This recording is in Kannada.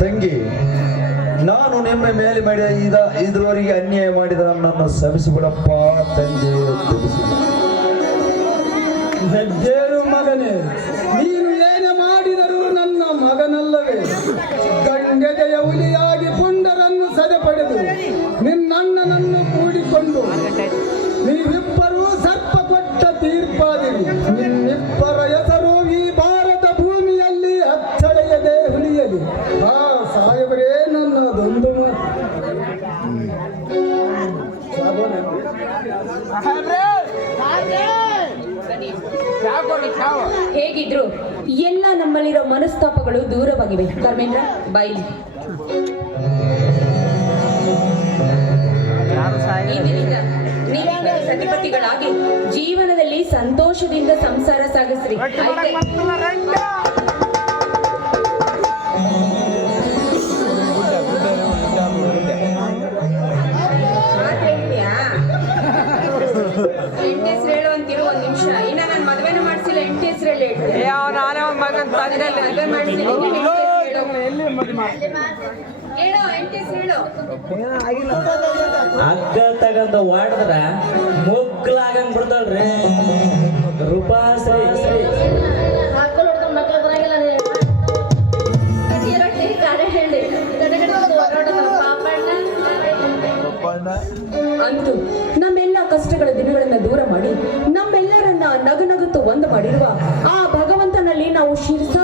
ತಂಗಿ, ನಾನು ನಿಮ್ಮ ಮೇಲೆ ಮಾಡಿದ ಇದುವರೆಗೆ ಅನ್ಯಾಯ ಮಾಡಿದ ನನ್ನನ್ನು ಕ್ಷಮಿಸಿಬಿಡಪ್ಪ ತಂದೆ. ಹೆಜ್ಜೇರು ಮಗನೇ, ನೀನು ಏನೇ ಮಾಡಿದರೂ ನನ್ನ ಮಗನಲ್ಲವೇ? ಗಂಡೆದೆಯ ಹುಲಿಯಾಗಿ ಪುಂಡರನ್ನು ಸದೆಪಡೆದು ನಿನ್ನಣ್ಣನನ್ನು ಕೂಡಿಕೊಂಡು ನೀವಿಬ್ಬರೂ ಸರ್ಪ ಕೊಟ್ಟ ತೀರ್ಪಾದಿರಿ. ನಿನ್ನಿಬ್ಬರ ಹೆಸರು ಈ ಭಾರತ ಭೂಮಿಯಲ್ಲಿ ಅಚ್ಚಳೆಯದೆ ಹುಲಿಯಲಿ. ಆ ಸಾಹೇಬರೇ, ನನ್ನದೊಂದು ಹೇಗಿದ್ರು ಎಲ್ಲ ನಮ್ಮಲ್ಲಿರೋ ಮನಸ್ತಾಪಗಳು ದೂರವಾಗಿವೆ. ಧರ್ಮೇಂದ್ರ, ಬಾಯಿ. ಇಂದಿನಿಂದ ನೀವಿಬ್ಬರು ಸತಿಪತಿಗಳಾಗಿ ಜೀವನದಲ್ಲಿ ಸಂತೋಷದಿಂದ ಸಂಸಾರ ಸಾಗಿಸ್ರಿ. ಹಗ್ಗ ತಗಂದ ವಾಡಿದ್ರ ಮುಗ್ಲಾಗಂಗ್ ಬಿಡ್ತಾಳ್ರಿ. ರೂಪಾಶ್ರೀ ಅಂತೂ ನಮ್ಮೆಲ್ಲ ಕಷ್ಟಗಳ ದಿನಗಳನ್ನ ದೂರ ಮಾಡಿ ನಮ್ಮೆಲ್ಲರನ್ನ ನಗುನಗುತ್ತು ಒಂದು ಮಾಡಿರುವ ಆ ಭಗವಂತನಲ್ಲಿ ನಾವು ಶಿರಸ